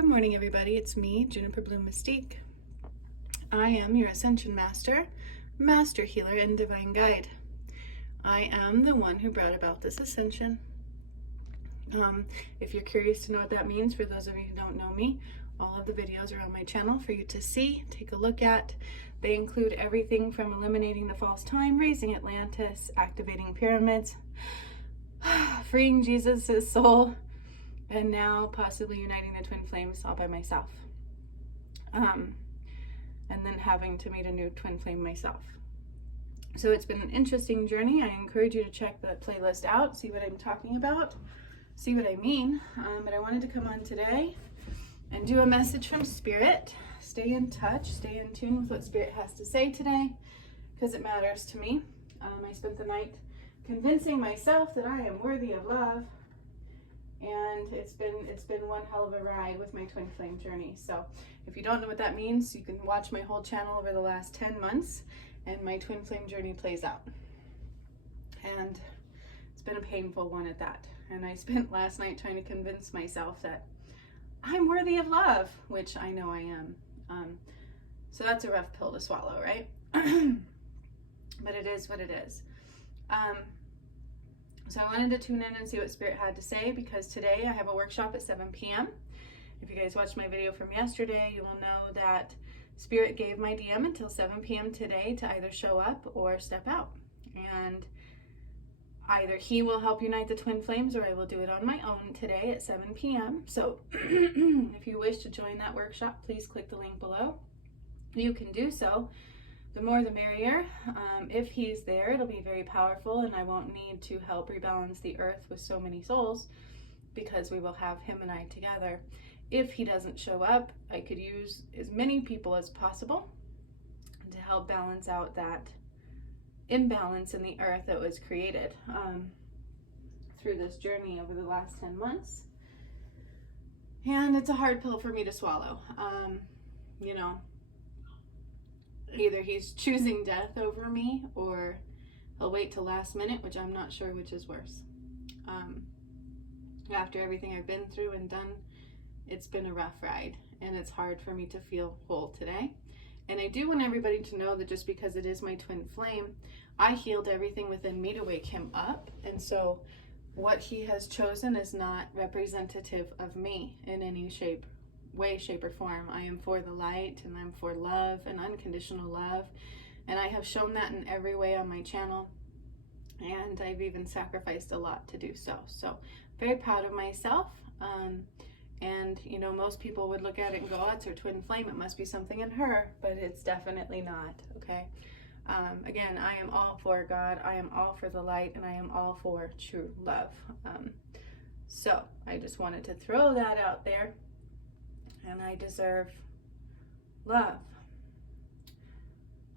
Good morning, everybody. It's me, Juniper Bloom Mystique. I am your Ascension Master, Master Healer, and Divine Guide. I am the one who brought about this ascension. If you're curious to know what that means, for those of you who don't know me, all of the videos are on my channel for you to see, take a look at. They include everything from eliminating the false time, raising Atlantis, activating pyramids, freeing Jesus' soul, and now possibly uniting the twin flames all by myself. And then having to meet a new twin flame myself. So it's been an interesting journey. I encourage you to check the playlist out, see what I'm talking about, see what I mean. But I wanted to come on today and do a message from Spirit. Stay in touch, stay in tune with what Spirit has to say today, because it matters to me. I spent the night convincing myself that I am worthy of love. And it's been one hell of a ride with my twin flame journey. So if you don't know what that means, you can watch my whole channel over the last 10 months and my twin flame journey plays out. And it's been a painful one at that. And I spent last night trying to convince myself that I'm worthy of love, which I know I am. So that's a rough pill to swallow, right? But it is what it is. So I wanted to tune in and see what Spirit had to say, because today I have a workshop at 7 p.m. If you guys watched my video from yesterday, you will know that Spirit gave my DM until 7 p.m. today to either show up or step out. And either he will help unite the twin flames or I will do it on my own today at 7 p.m. So if you wish to join that workshop, please click the link below. You can do so. The more the merrier. If he's there, it'll be very powerful, and I won't need to help rebalance the earth with so many souls, because we will have him and I together. If he doesn't show up, I could use as many people as possible to help balance out that imbalance in the earth that was created through this journey over the last 10 months. And it's a hard pill for me to swallow. You know, either he's choosing death over me, or he'll wait till last minute, which I'm not sure which is worse. After everything I've been through and done, it's been a rough ride, and it's hard for me to feel whole today. And I do want everybody to know that just because it is my twin flame, I healed everything within me to wake him up. And so what he has chosen is not representative of me in any way, shape, or form. I am for the light, and I'm for love and unconditional love, and I have shown that in every way on my channel, and I've even sacrificed a lot to do so. So very proud of myself. And you know, most people would look at it and go, oh, it's her twin flame, it must be something in her, but it's definitely not. Okay. Again, I am all for God, I am all for the light, and I am all for true love. So I just wanted to throw that out there. And I deserve love.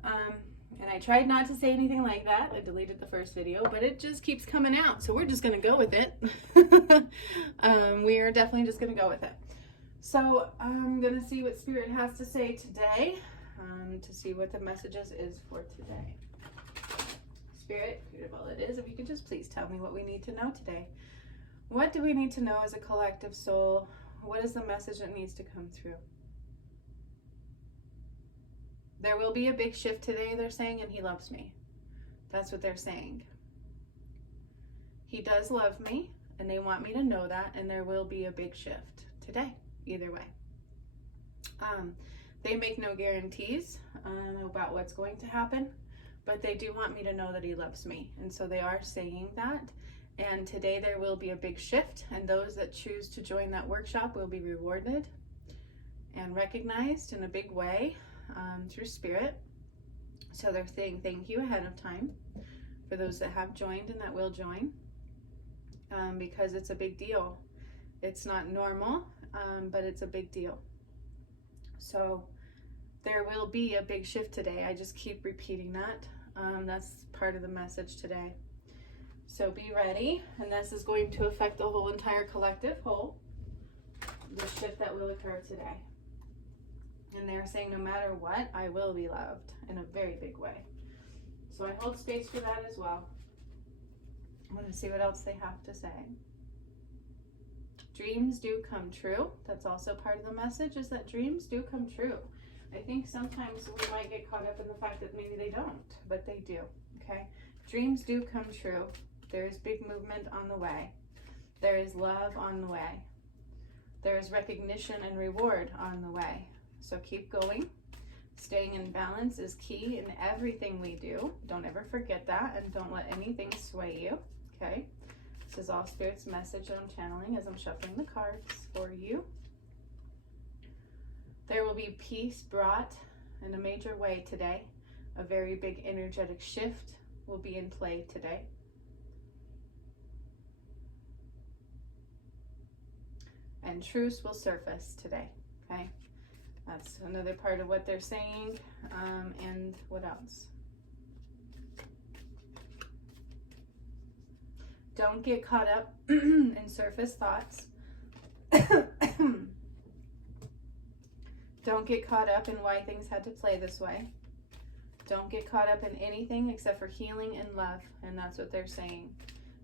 And I tried not to say anything like that. I deleted the first video, but it just keeps coming out. So we're just going to go with it. We are definitely just going to go with it. So I'm going to see what Spirit has to say today, to see what the messages is for today. Spirit, beautiful it is. If you could just please tell me what we need to know today. What do we need to know as a collective soul? What is the message that needs to come through? There will be a big shift today, they're saying, and he loves me. That's what they're saying. He does love me, and they want me to know that, and there will be a big shift today, either way. They make no guarantees about what's going to happen, but they do want me to know that he loves me, and so they are saying that. And today there will be a big shift, and those that choose to join that workshop will be rewarded and recognized in a big way through Spirit. So they're saying thank you ahead of time for those that have joined and that will join, because it's a big deal. It's not normal, but it's a big deal. So there will be a big shift today. I just keep repeating that. That's part of the message today. So be ready, and this is going to affect the whole entire collective whole, the shift that will occur today. And they're saying no matter what, I will be loved in a very big way. So I hold space for that as well. I'm going to see what else they have to say. Dreams do come true. That's also part of the message, is that dreams do come true. I think sometimes we might get caught up in the fact that maybe they don't, but they do, okay? Dreams do come true. There is big movement on the way. There is love on the way. There is recognition and reward on the way. So keep going. Staying in balance is key in everything we do. Don't ever forget that, and don't let anything sway you, okay? This is all Spirit's message that I'm channeling as I'm shuffling the cards for you. There will be peace brought in a major way today. A very big energetic shift will be in play today. And truth will surface today, okay? That's another part of what they're saying. And what else? Don't get caught up in surface thoughts. Don't get caught up in why things had to play this way. Don't get caught up in anything except for healing and love. And that's what they're saying.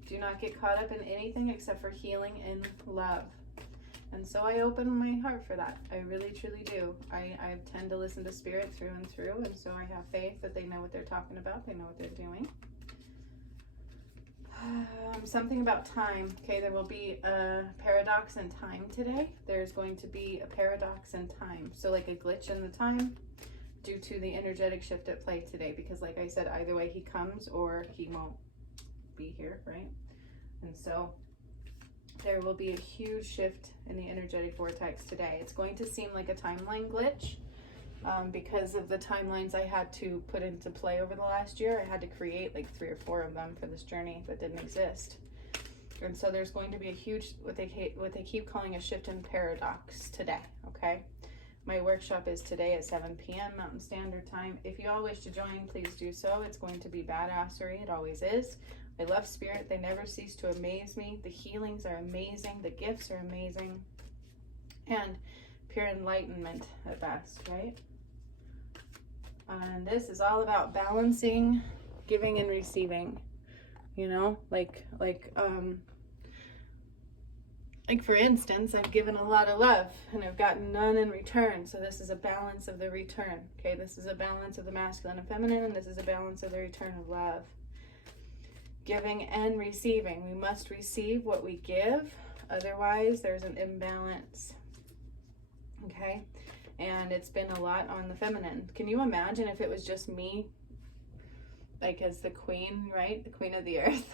Do not get caught up in anything except for healing and love. And so I open my heart for that. I really, truly do. I tend to listen to Spirit through and through. And so I have faith that they know what they're talking about. They know what they're doing. Something about time. Okay, there will be a paradox in time today. There's going to be a paradox in time. So like a glitch in the time due to the energetic shift at play today. Because like I said, either way he comes or he won't be here, right? And so there will be a huge shift in the energetic vortex today. It's going to seem like a timeline glitch because of the timelines I had to put into play over the last year. I had to create like 3 or 4 of them for this journey that didn't exist. And so there's going to be a huge, what they keep calling a shift in paradox today, okay? My workshop is today at 7 p.m. Mountain Standard Time. If you all wish to join, please do so. It's going to be badassery. It always is. I love Spirit. They never cease to amaze me. The healings are amazing. The gifts are amazing. And pure enlightenment at best, right? And this is all about balancing, giving and receiving. You know, like for instance, I've given a lot of love and I've gotten none in return. So this is a balance of the return. Okay, this is a balance of the masculine and feminine, and this is a balance of the return of love. Giving and receiving. We must receive what we give, otherwise there's an imbalance. Okay, and it's been a lot on the feminine. Can you imagine if it was just me, like as the queen, right? The queen of the earth.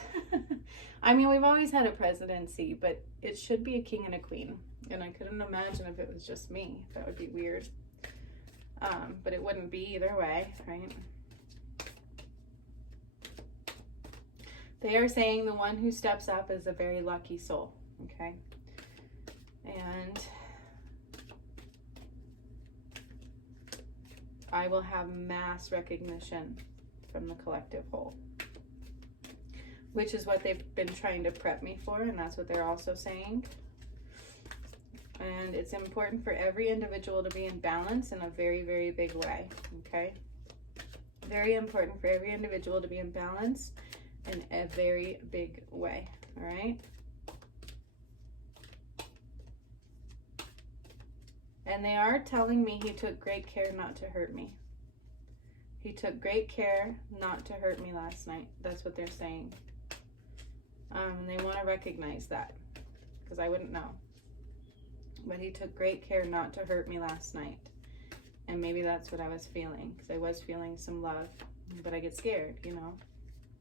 I mean, we've always had a presidency, but it should be a king and a queen. And I couldn't imagine if it was just me. That would be weird. But it wouldn't be either way, right? They are saying the one who steps up is a very lucky soul, okay? And I will have mass recognition from the collective whole, which is what they've been trying to prep me for, and that's what they're also saying. And it's important for every individual to be in balance in a very, very big way, okay? Very important for every individual to be in balance in a very big way, all right? And they are telling me he took great care not to hurt me. He took great care not to hurt me last night. That's what they're saying. And they want to recognize that, because I wouldn't know. But he took great care not to hurt me last night. And maybe that's what I was feeling, because I was feeling some love. But I get scared, you know,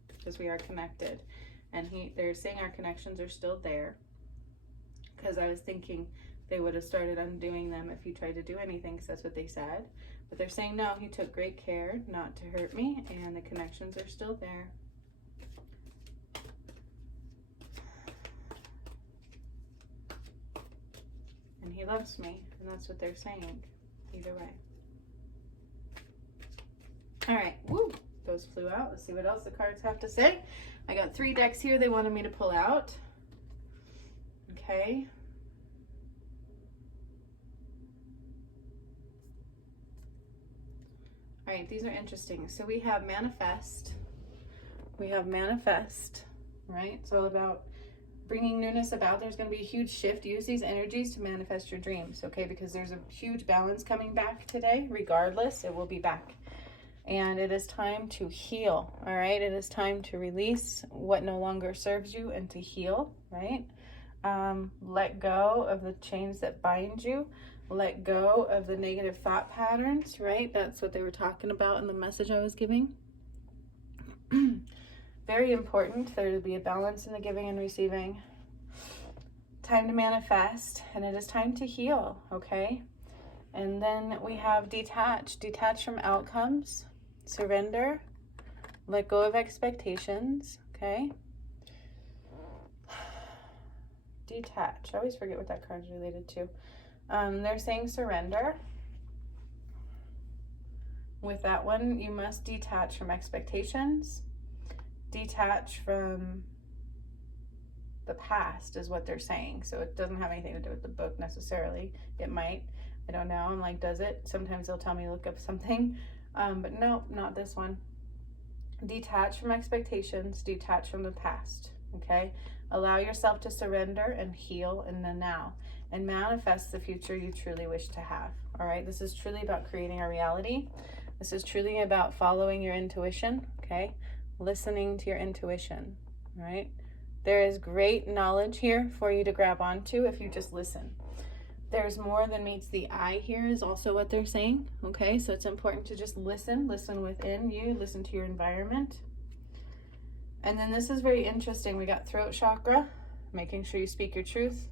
because we are connected. And they're saying our connections are still there, because I was thinking they would have started undoing them if you tried to do anything, because that's what they said. But they're saying, no, he took great care not to hurt me, and the connections are still there. And he loves me, and that's what they're saying, either way. All right, woo, those flew out. Let's see what else the cards have to say. I got 3 decks here they wanted me to pull out. Okay. All right, these are interesting. So we have manifest. We have manifest, right? It's all about bringing newness about. There's going to be a huge shift. Use these energies to manifest your dreams, okay? Because there's a huge balance coming back today. Regardless, it will be back. And it is time to heal, all right? It is time to release what no longer serves you and to heal, right? Let go of the chains that bind you. Let go of the negative thought patterns, right? That's what they were talking about in the message I was giving. Very important. There to be a balance in the giving and receiving. Time to manifest, and it is time to heal, okay? And then we have detach. Detach from outcomes. Surrender. Let go of expectations, okay? Detach. I always forget what that card is related to. They're saying surrender. With that one, you must detach from expectations. Detach from the past is what they're saying. So it doesn't have anything to do with the book necessarily. It might. I don't know. I'm like, does it? Sometimes they'll tell me look up something. But no, not this one. Detach from expectations. Detach from the past. Okay? Allow yourself to surrender and heal in the now. And manifest the future you truly wish to have. All right? This is truly about creating a reality. This is truly about following your intuition. Okay? Listening to your intuition. All right? There is great knowledge here for you to grab onto if you just listen. There's more than meets the eye here is also what they're saying. Okay? So it's important to just listen. Listen within you. Listen to your environment. And then this is very interesting. We got throat chakra, making sure you speak your truth.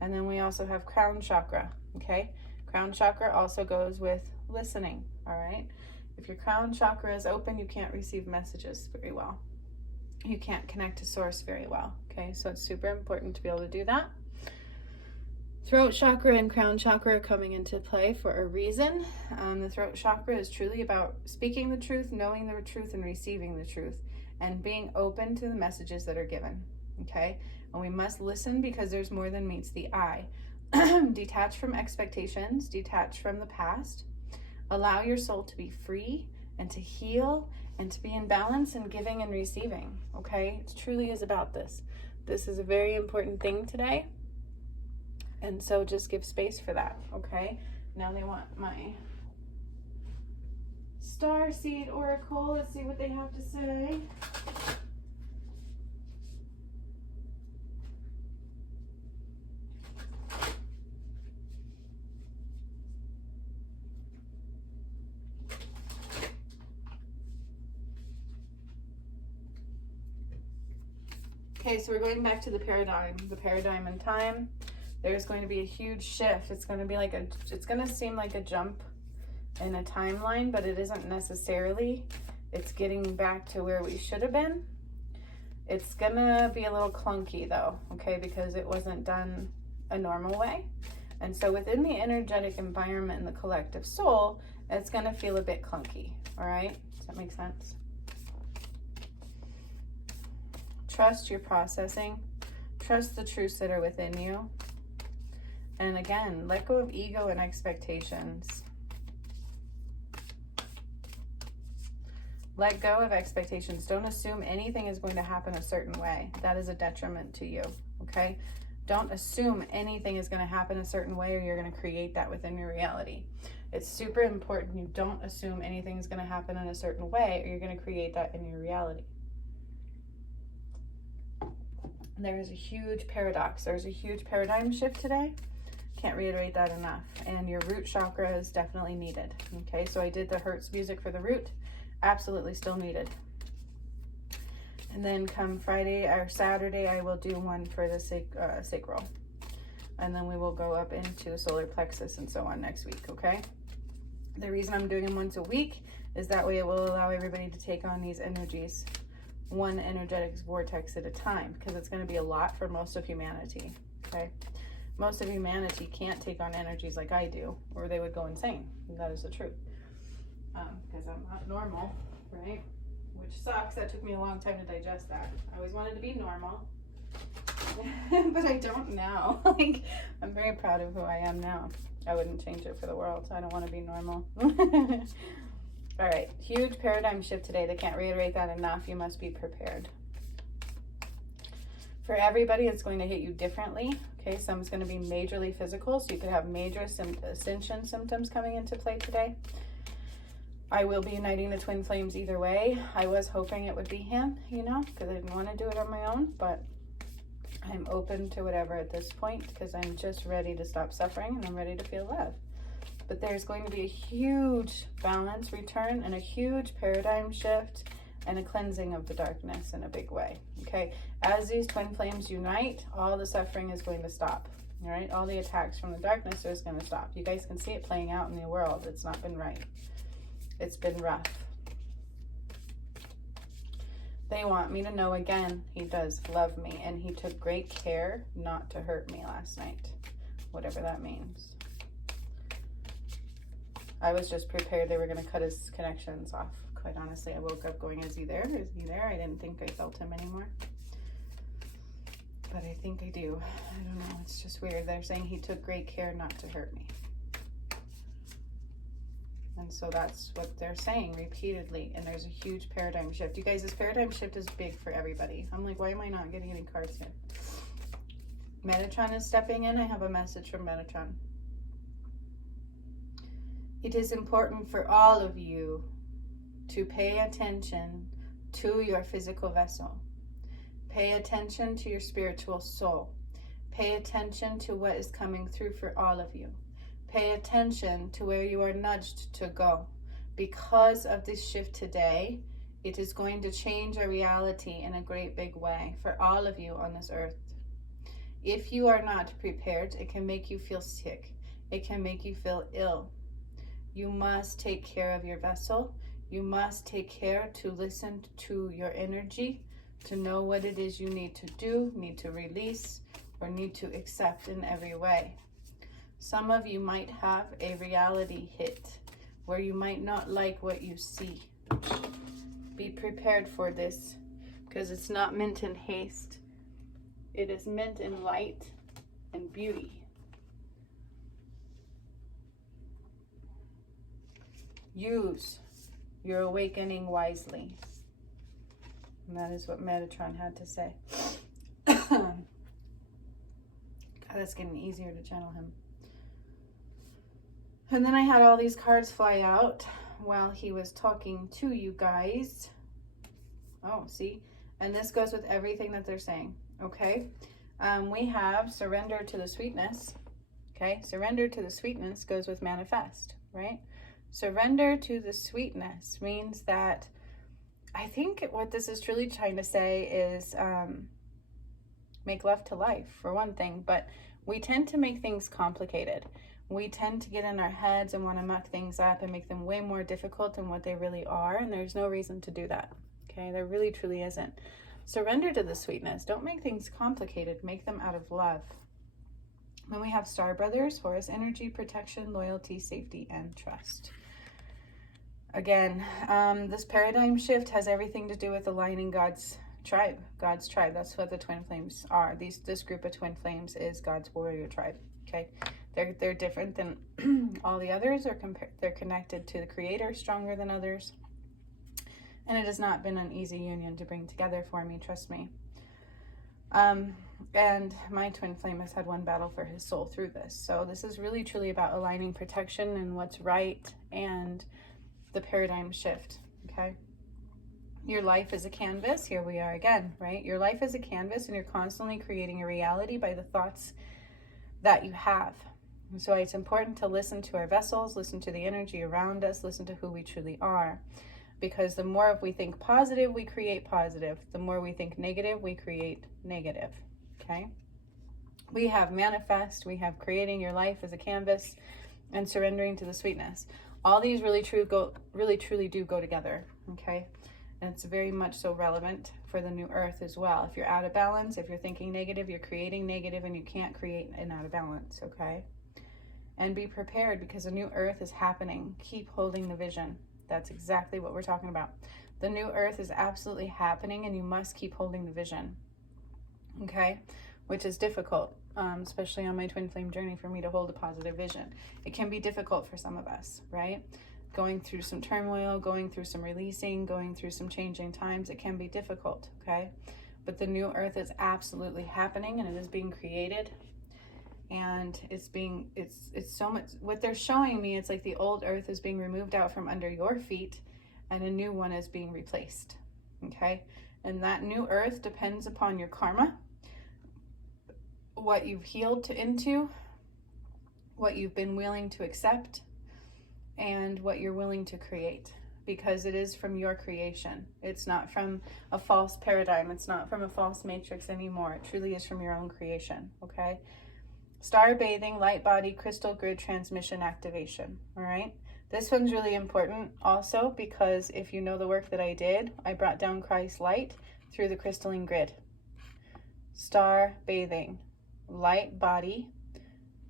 And then we also have crown chakra, okay? Crown chakra also goes with listening, all right? If your crown chakra is open, you can't receive messages very well. You can't connect to source very well, okay? So it's super important to be able to do that. Throat chakra and crown chakra are coming into play for a reason. The throat chakra is truly about speaking the truth, knowing the truth, and receiving the truth, and being open to the messages that are given, okay? And we must listen because there's more than meets the eye. Detach from expectations, detach from the past. Allow your soul to be free and to heal and to be in balance and giving and receiving, okay? It truly is about this. This is a very important thing today. And so just give space for that, okay? Now they want my Starseed Oracle. Let's see what they have to say. Okay, so we're going back to the paradigm in time. There's going to be a huge shift. It's going to be like it's going to seem like a jump in a timeline, but it isn't necessarily. It's getting back to where we should have been. It's going to be a little clunky though, okay, because it wasn't done a normal way. And so within the energetic environment and the collective soul, it's going to feel a bit clunky, all right? Does that make sense? Trust your processing. Trust the truths that are within you. And again, let go of ego and expectations. Let go of expectations. Don't assume anything is going to happen a certain way. That is a detriment to you, okay? Don't assume anything is going to happen a certain way or you're going to create that within your reality. It's super important you don't assume anything is going to happen in a certain way or you're going to create that in your reality. There is a huge paradox. There's a huge paradigm shift today. Can't reiterate that enough. And your root chakra is definitely needed. Okay, so I did the Hertz music for the root. Absolutely still needed. And then come Friday or Saturday, I will do one for the sacral. And then we will go up into solar plexus and so on next week, okay? The reason I'm doing them once a week is that way it will allow everybody to take on these energies, one energetic vortex at a time, because it's going to be a lot for most of humanity, okay? Most of humanity can't take on energies like I do, or they would go insane. And that is the truth. Because I'm not normal, right? Which sucks. That took me a long time to digest that. I always wanted to be normal, but I don't now. Like, I'm very proud of who I am now. I wouldn't change it for the world. I don't want to be normal. All right, huge paradigm shift today. They can't reiterate that enough. You must be prepared. For everybody, it's going to hit you differently. Okay, some's going to be majorly physical, so you could have major ascension symptoms coming into play today. I will be uniting the twin flames either way. I was hoping it would be him, you know, because I didn't want to do it on my own, but I'm open to whatever at this point because I'm just ready to stop suffering and I'm ready to feel love. But there's going to be a huge balance return and a huge paradigm shift and a cleansing of the darkness in a big way, okay? As these twin flames unite, all the suffering is going to stop, all right? All the attacks from the darkness is going to stop. You guys can see it playing out in the world. It's not been right. It's been rough. They want me to know again, he does love me, and he took great care not to hurt me last night, whatever that means. I was just prepared they were going to cut his connections off. Quite honestly, I woke up going, is he there? Is he there? I didn't think I felt him anymore. But I think I do. I don't know. It's just weird. They're saying he took great care not to hurt me. And so that's what they're saying repeatedly. And there's a huge paradigm shift. You guys, this paradigm shift is big for everybody. I'm like, why am I not getting any cards here? Metatron is stepping in. I have a message from Metatron. It is important for all of you to pay attention to your physical vessel. Pay attention to your spiritual soul. Pay attention to what is coming through for all of you. Pay attention to where you are nudged to go. Because of this shift today, it is going to change our reality in a great big way for all of you on this earth. If you are not prepared, it can make you feel sick. It can make you feel ill. You must take care of your vessel. You must take care to listen to your energy, to know what it is you need to do, need to release, or need to accept in every way. Some of you might have a reality hit where you might not like what you see. Be prepared for this because it's not meant in haste. It is meant in light and beauty. Use your awakening wisely. And that is what Metatron had to say. God, it's getting easier to channel him. And then I had all these cards fly out while he was talking to you guys. Oh, see? And this goes with everything that they're saying, okay? We have surrender to the sweetness, okay? Surrender to the sweetness goes with manifest, right? Surrender to the sweetness means that I think what this is truly trying to say is make love to life, for one thing, but we tend to make things complicated. We tend to get in our heads and want to muck things up and make them way more difficult than what they really are, and there's no reason to do that, okay? There really truly isn't. Surrender to the sweetness. Don't make things complicated. Make them out of love. Then we have Star Brothers, Horus energy, protection, loyalty, safety, and trust. Again, this paradigm shift has everything to do with aligning God's tribe. God's tribe. That's what the twin flames are. This group of twin flames is God's warrior tribe. Okay, they're different than all the others. They're connected to the Creator, stronger than others. And it has not been an easy union to bring together for me. Trust me. And my twin flame has had one battle for his soul through this. So this is really truly about aligning protection and what's right and the paradigm shift, okay? Your life is a canvas. Here we are again, right? Your life is a canvas and you're constantly creating a reality by the thoughts that you have. And so it's important to listen to our vessels, listen to the energy around us, listen to who we truly are. Because the more we think positive, we create positive. The more we think negative, we create negative, okay? We have manifest, we have creating your life as a canvas, and surrendering to the sweetness. All these really truly do go together, okay? And it's very much so relevant for the new earth as well. If you're out of balance, if you're thinking negative, you're creating negative, and you can't create an out of balance, okay? And be prepared because the new earth is happening. Keep holding the vision. That's exactly what we're talking about. The new earth is absolutely happening and you must keep holding the vision, okay? Which is difficult, especially on my twin flame journey, for me to hold a positive vision. It can be difficult for some of us, right? Going through some turmoil, going through some releasing, going through some changing times, it can be difficult, okay? but the new earth is absolutely happening, and it is being created. And it's so much, what they're showing me, it's like the old earth is being removed out from under your feet and a new one is being replaced. Okay? And that new earth depends upon your karma, what you've healed into, what you've been willing to accept, and what you're willing to create, because it is from your creation. It's not from a false paradigm. It's not from a false matrix anymore. It truly is from your own creation. Okay? Star bathing, light body, crystal grid transmission activation. All right. This one's really important also because if you know the work that I did, I brought down Christ's light through the crystalline grid. Star bathing, light body.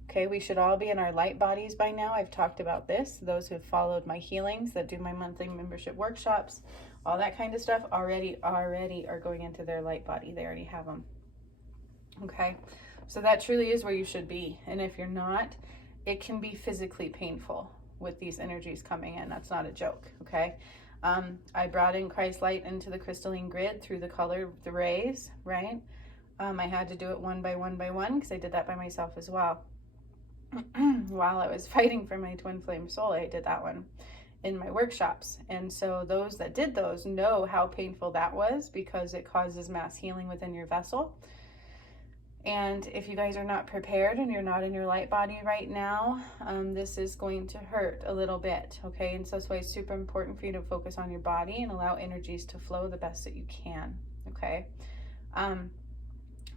Okay, we should all be in our light bodies by now. I've talked about this. Those who've followed my healings, that do my monthly membership workshops, all that kind of stuff already are going into their light body. They already have them. Okay. So that truly is where you should be. And if you're not, it can be physically painful with these energies coming in. That's not a joke, okay? I brought in Christ light into the crystalline grid through the color of the rays, right? I had to do it one by one because I did that by myself as well. While I was fighting for my twin flame soul, I did that one in my workshops. And so those that did those know how painful that was, because it causes mass healing within your vessel. And if you guys are not prepared and you're not in your light body right now, this is going to hurt a little bit, okay? And so that's why it's super important for you to focus on your body and allow energies to flow the best that you can, okay?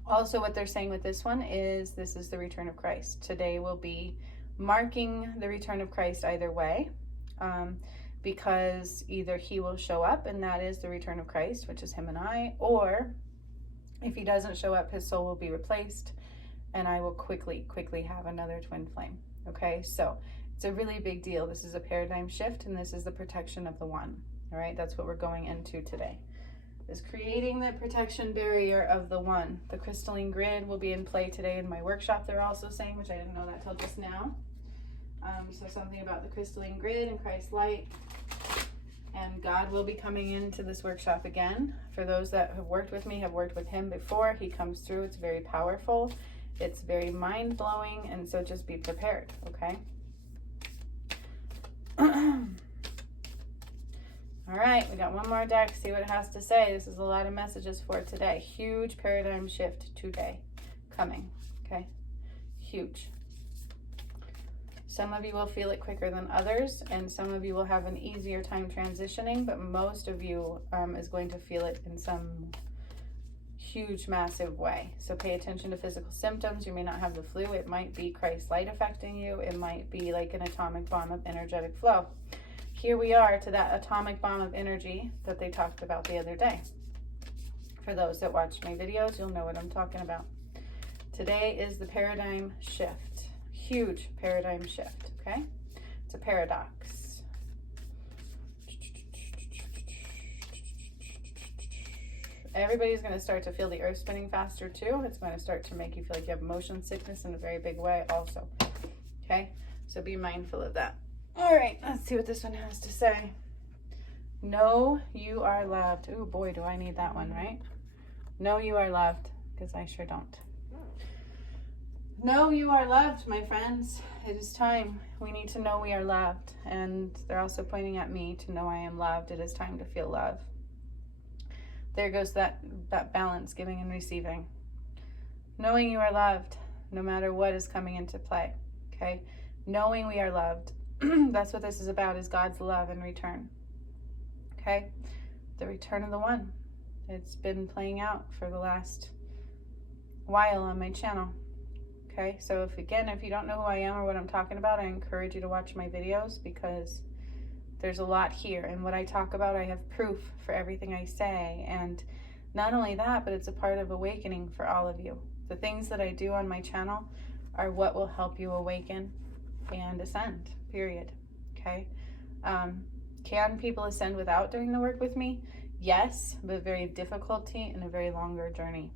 Also, what they're saying with this one is this is the return of Christ. Today will be marking the return of Christ either way, because either he will show up, and that is the return of Christ, which is him and I, or if he doesn't show up, his soul will be replaced, and I will quickly have another twin flame. Okay, so it's a really big deal. This is a paradigm shift, and this is the protection of the one. All right, that's what we're going into today, is creating the protection barrier of the one. The crystalline grid will be in play today in my workshop, they're also saying, which I didn't know that till just now. So something about the crystalline grid and Christ's light. And God will be coming into this workshop again. For those that have worked with me, have worked with him before, he comes through. It's very powerful. It's very mind-blowing. And so just be prepared, okay? All right, we got one more deck. See what it has to say. This is a lot of messages for today. Huge paradigm shift today coming, okay? Huge. Some of you will feel it quicker than others, and some of you will have an easier time transitioning, but most of you is going to feel it in some huge, massive way. So pay attention to physical symptoms. You may not have the flu. It might be Christ light affecting you. It might be like an atomic bomb of energetic flow. Here we are to that atomic bomb of energy that they talked about the other day. For those that watch my videos, you'll know what I'm talking about. Today is the paradigm shift. Huge paradigm shift, okay? It's a paradox. Everybody's going to start to feel the earth spinning faster too. It's going to start to make you feel like you have motion sickness in a very big way also, okay? So be mindful of that. All right, let's see what this one has to say. Know you are loved. Oh boy, do I need that one, right? Know you are loved, because I sure don't. Know you are loved, my friends. It is time. We need to know we are loved. And they're also pointing at me to know I am loved. It is time to feel love. There goes that balance, giving and receiving. Knowing you are loved, no matter what is coming into play. Okay? Knowing we are loved. That's what this is about, is God's love in return. Okay? The return of the one. It's been playing out for the last while on my channel. Okay, so if you don't know who I am or what I'm talking about, I encourage you to watch my videos, because there's a lot here. And what I talk about, I have proof for everything I say. And not only that, but it's a part of awakening for all of you. The things that I do on my channel are what will help you awaken and ascend, period. Okay? Can people ascend without doing the work with me? Yes, but very difficulty and a very longer journey.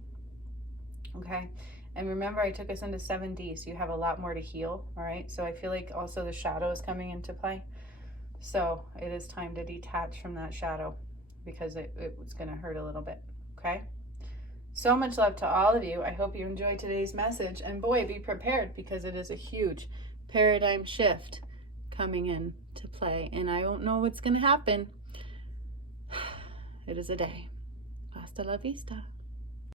Okay? And remember, I took us into 7D, so you have a lot more to heal, all right? So I feel like also the shadow is coming into play. So it is time to detach from that shadow, because it was going to hurt a little bit, okay? So much love to all of you. I hope you enjoyed today's message. And boy, be prepared, because it is a huge paradigm shift coming in to play. And I don't know what's going to happen. It is a day. Hasta la vista.